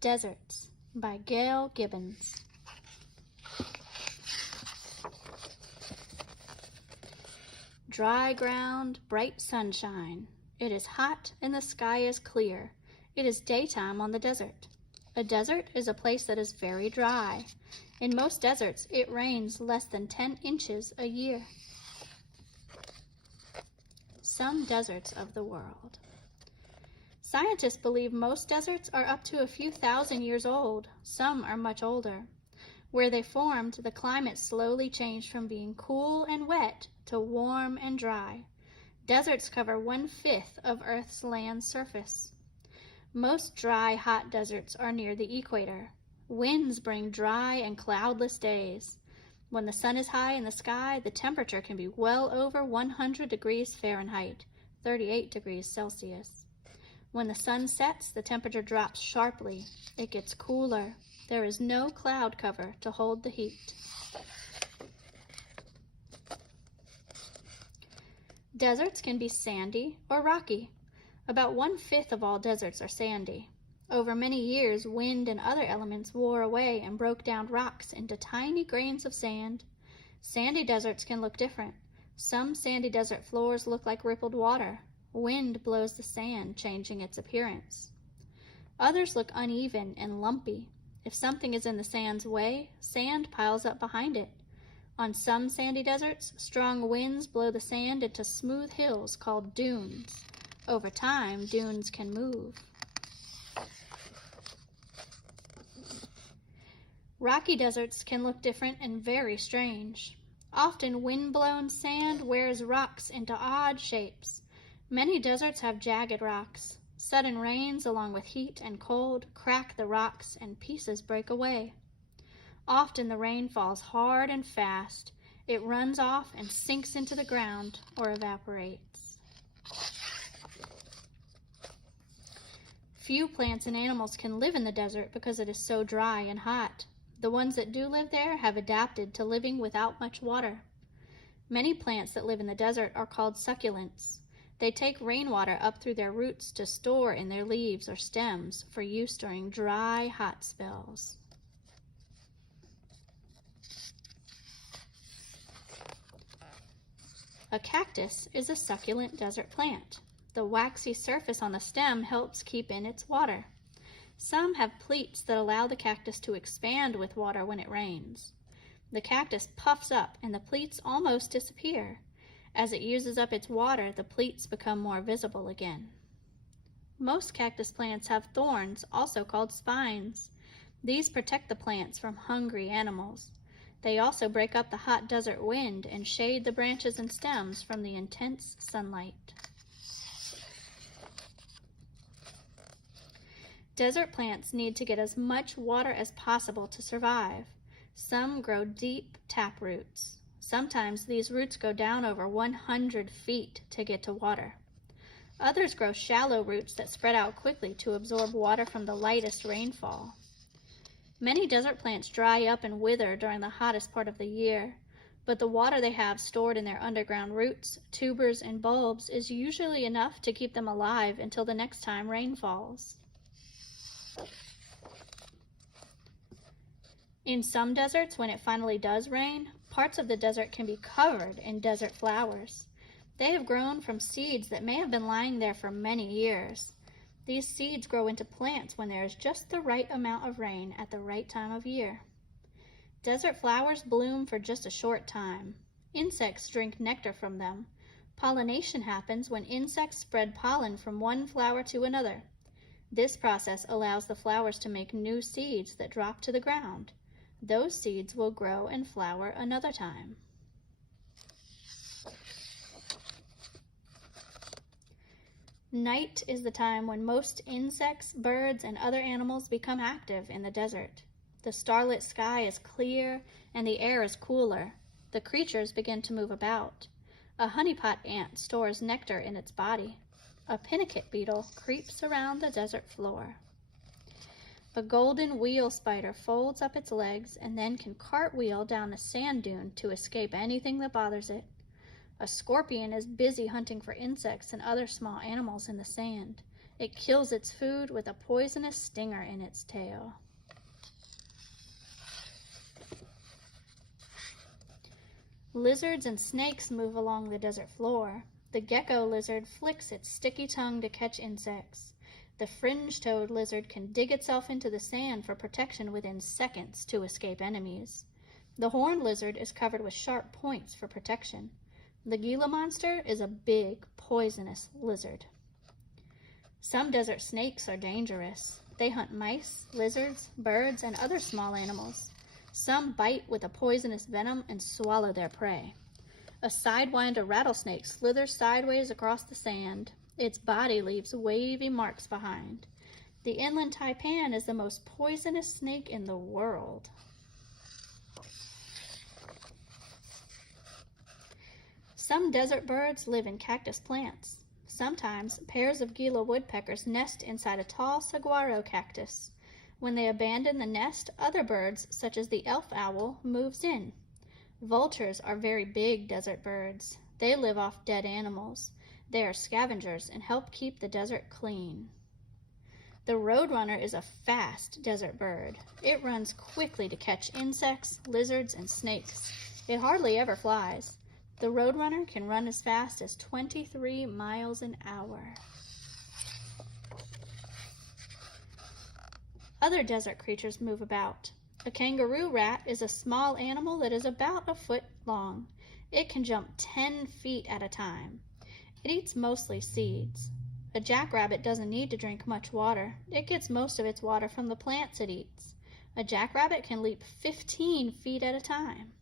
Deserts by Gail Gibbons. Dry ground, bright sunshine. It is hot and the sky is clear. It is daytime on the desert. A desert is a place that is very dry. In most deserts, it rains less than 10 inches a year. Some deserts of the world. Scientists believe most deserts are up to a few thousand years old. Some are much older. Where they formed, the climate slowly changed from being cool and wet to warm and dry. Deserts cover 1/5 of Earth's land surface. Most dry, hot deserts are near the equator. Winds bring dry and cloudless days. When the sun is high in the sky, the temperature can be well over 100 degrees Fahrenheit, 38 degrees Celsius. When the sun sets, the temperature drops sharply. It gets cooler. There is no cloud cover to hold the heat. Deserts can be sandy or rocky. About 1/5 of all deserts are sandy. Over many years, wind and other elements wore away and broke down rocks into tiny grains of sand. Sandy deserts can look different. Some sandy desert floors look like rippled water. Wind blows the sand, changing its appearance. Others look uneven and lumpy. If something is in the sand's way, sand piles up behind it. On some sandy deserts, strong winds blow the sand into smooth hills called dunes. Over time, dunes can move. Rocky deserts can look different and very strange. Often, wind-blown sand wears rocks into odd shapes. Many deserts have jagged rocks. Sudden rains, along with heat and cold, crack the rocks and pieces break away. Often the rain falls hard and fast. It runs off and sinks into the ground or evaporates. Few plants and animals can live in the desert because it is so dry and hot. The ones that do live there have adapted to living without much water. Many plants that live in the desert are called succulents. They take rainwater up through their roots to store in their leaves or stems for use during dry, hot spells. A cactus is a succulent desert plant. The waxy surface on the stem helps keep in its water. Some have pleats that allow the cactus to expand with water when it rains. The cactus puffs up and the pleats almost disappear. As it uses up its water, the pleats become more visible again. Most cactus plants have thorns, also called spines. These protect the plants from hungry animals. They also break up the hot desert wind and shade the branches and stems from the intense sunlight. Desert plants need to get as much water as possible to survive. Some grow deep tap roots. Sometimes these roots go down over 100 feet to get to water. Others grow shallow roots that spread out quickly to absorb water from the lightest rainfall. Many desert plants dry up and wither during the hottest part of the year, but the water they have stored in their underground roots, tubers, and bulbs is usually enough to keep them alive until the next time rain falls. In some deserts, when it finally does rain, parts of the desert can be covered in desert flowers. They have grown from seeds that may have been lying there for many years. These seeds grow into plants when there is just the right amount of rain at the right time of year. Desert flowers bloom for just a short time. Insects drink nectar from them. Pollination happens when insects spread pollen from one flower to another. This process allows the flowers to make new seeds that drop to the ground. Those seeds will grow and flower another time. Night is the time when most insects, birds, and other animals become active in the desert. The starlit sky is clear and the air is cooler. The creatures begin to move about. A honeypot ant stores nectar in its body. A pinnacle beetle creeps around the desert floor. A golden wheel spider folds up its legs and then can cartwheel down a sand dune to escape anything that bothers it. A scorpion is busy hunting for insects and other small animals in the sand. It kills its food with a poisonous stinger in its tail. Lizards and snakes move along the desert floor. The gecko lizard flicks its sticky tongue to catch insects. The fringe-toed lizard can dig itself into the sand for protection within seconds to escape enemies. The horned lizard is covered with sharp points for protection. The Gila monster is a big, poisonous lizard. Some desert snakes are dangerous. They hunt mice, lizards, birds, and other small animals. Some bite with a poisonous venom and swallow their prey. A sidewinder rattlesnake slithers sideways across the sand. Its body leaves wavy marks behind. The inland taipan is the most poisonous snake in the world. Some desert birds live in cactus plants. Sometimes pairs of Gila woodpeckers nest inside a tall saguaro cactus. When they abandon the nest, other birds, such as the elf owl, moves in. Vultures are very big desert birds. They live off dead animals. They are scavengers and help keep the desert clean. The roadrunner is a fast desert bird. It runs quickly to catch insects, lizards, and snakes. It hardly ever flies. The roadrunner can run as fast as 23 miles an hour. Other desert creatures move about. A kangaroo rat is a small animal that is about a foot long. It can jump 10 feet at a time. It eats mostly seeds. A jackrabbit doesn't need to drink much water. It gets most of its water from the plants it eats. A jackrabbit can leap 15 feet at a time.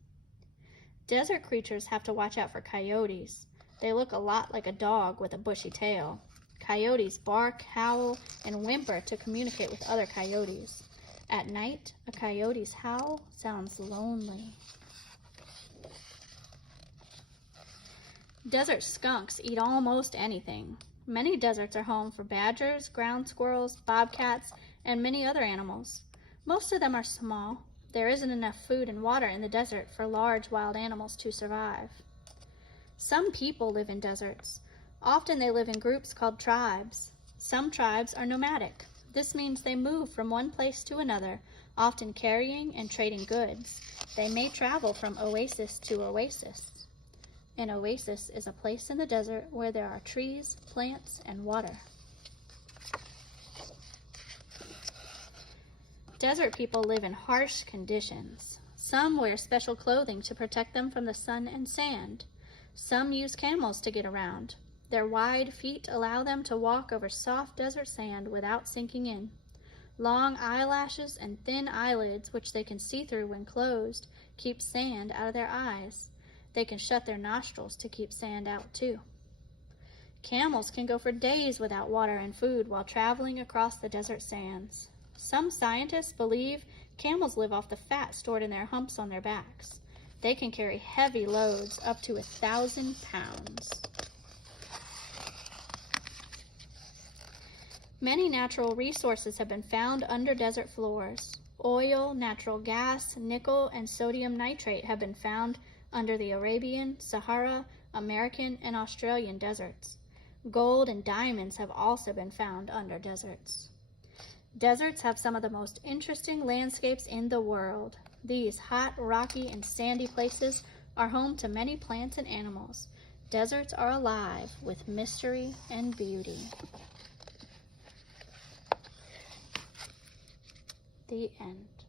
Desert creatures have to watch out for coyotes. They look a lot like a dog with a bushy tail. Coyotes bark, howl, and whimper to communicate with other coyotes. At night, a coyote's howl sounds lonely. Desert skunks eat almost anything. Many deserts are home for badgers, ground squirrels, bobcats, and many other animals. Most of them are small. There isn't enough food and water in the desert for large wild animals to survive. Some people live in deserts. Often they live in groups called tribes. Some tribes are nomadic. This means they move from one place to another, often carrying and trading goods. They may travel from oasis to oasis. An oasis is a place in the desert where there are trees, plants, and water. Desert people live in harsh conditions. Some wear special clothing to protect them from the sun and sand. Some use camels to get around. Their wide feet allow them to walk over soft desert sand without sinking in. Long eyelashes and thin eyelids, which they can see through when closed, keep sand out of their eyes. They can shut their nostrils to keep sand out too. Camels can go for days without water and food while traveling across the desert sands. Some scientists believe camels live off the fat stored in their humps on their backs. They can carry heavy loads up to 1,000 pounds. Many natural resources have been found under desert floors. Oil, natural gas, nickel, and sodium nitrate have been found under the Arabian, Sahara, American, and Australian deserts. Gold and diamonds have also been found under deserts. Deserts have some of the most interesting landscapes in the world. These hot, rocky, and sandy places are home to many plants and animals. Deserts are alive with mystery and beauty. The end.